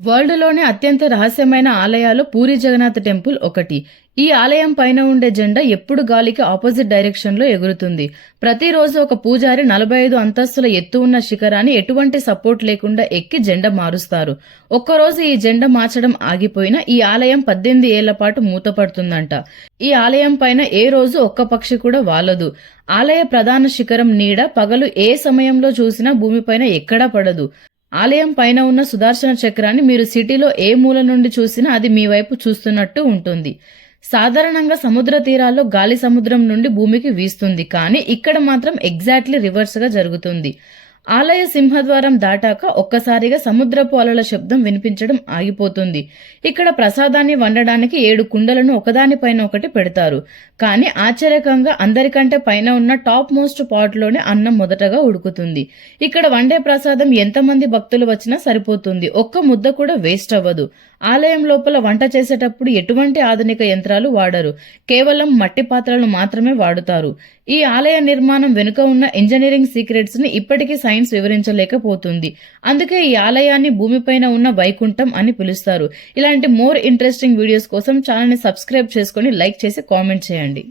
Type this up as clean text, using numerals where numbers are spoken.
వరల్డ్‌లోనే అత్యంత రహస్యమైన ఆలయాలు పూరి జగన్నాథ్ టెంపుల్ ఒకటి. ఈ ఆలయం పైన ఉండే జెండా ఎప్పుడు గాలికి ఆపోజిట్ డైరెక్షన్‌లో ఎగురుతుంది. ప్రతిరోజు ఒక పూజారి 45 అంతస్తుల ఎత్తు ఉన్న శిఖరాన్ని ఎటువంటి సపోర్ట్ లేకుండా ఎక్కి జెండా మారుస్తారు. ఒక్కరోజు ఈ జెండా మార్చడం ఆగిపోయినా ఈ ఆలయం 18 ఏళ్ల పాటు మూతపడుతుందంట. ఈ ఆలయం పైన ఏ రోజు ఒక్క పక్షి కూడా వాలదు. ఆలయ ప్రధాన శిఖరం నీడ పగలు ఏ సమయంలో చూసినా భూమిపైన ఎక్కడా పడదు. ఆలయం పైన ఉన్న సుదర్శన చక్రాన్ని మీరు సిటీలో ఏ మూల నుండి చూసినా అది మీ వైపు చూస్తున్నట్టు ఉంటుంది. సాధారణంగా సముద్ర తీరాల్లో గాలి సముద్రం నుండి భూమికి వీస్తుంది, కానీ ఇక్కడ మాత్రం ఎగ్జాక్ట్లీ రివర్స్ గా జరుగుతుంది. ఆలయ సింహద్వారం దాటాక ఒక్కసారిగా సముద్రపు అలల శబ్దం వినిపించడం ఆగిపోతుంది. ఇక్కడ ప్రసాదాన్ని వండడానికి 7 కుండలను ఒకదానిపైన ఒకటి పెడతారు. కానీ ఆశ్చర్యకంగా అందరికంటే పైన ఉన్న టాప్ మోస్ట్ పాట్ లోనే అన్నం మొదటగా ఉడుకుతుంది. ఇక్కడ వండే ప్రసాదం ఎంతమంది భక్తులు వచ్చినా సరిపోతుంది. ఒక్క ముద్ద కూడా వేస్ట్ అవ్వదు. ఆలయం లోపల వంట చేసేటప్పుడు ఎటువంటి ఆధునిక యంత్రాలు వాడరు. కేవలం మట్టి పాత్రలు మాత్రమే వాడుతారు. ఈ ఆలయ నిర్మాణం వెనుక ఉన్న ఇంజనీరింగ్ సీక్రెట్స్ ని ఇప్పటికీ సైన్స్ వివరించలేకపోతుంది. అందుకే ఈ ఆలయాన్ని భూమిపైన ఉన్న వైకుంఠం అని పిలుస్తారు. ఇలాంటి మోర్ ఇంట్రెస్టింగ్ వీడియోస్ కోసం ఛానల్ ని సబ్స్క్రైబ్ చేసుకుని లైక్ చేసి కామెంట్ చేయండి.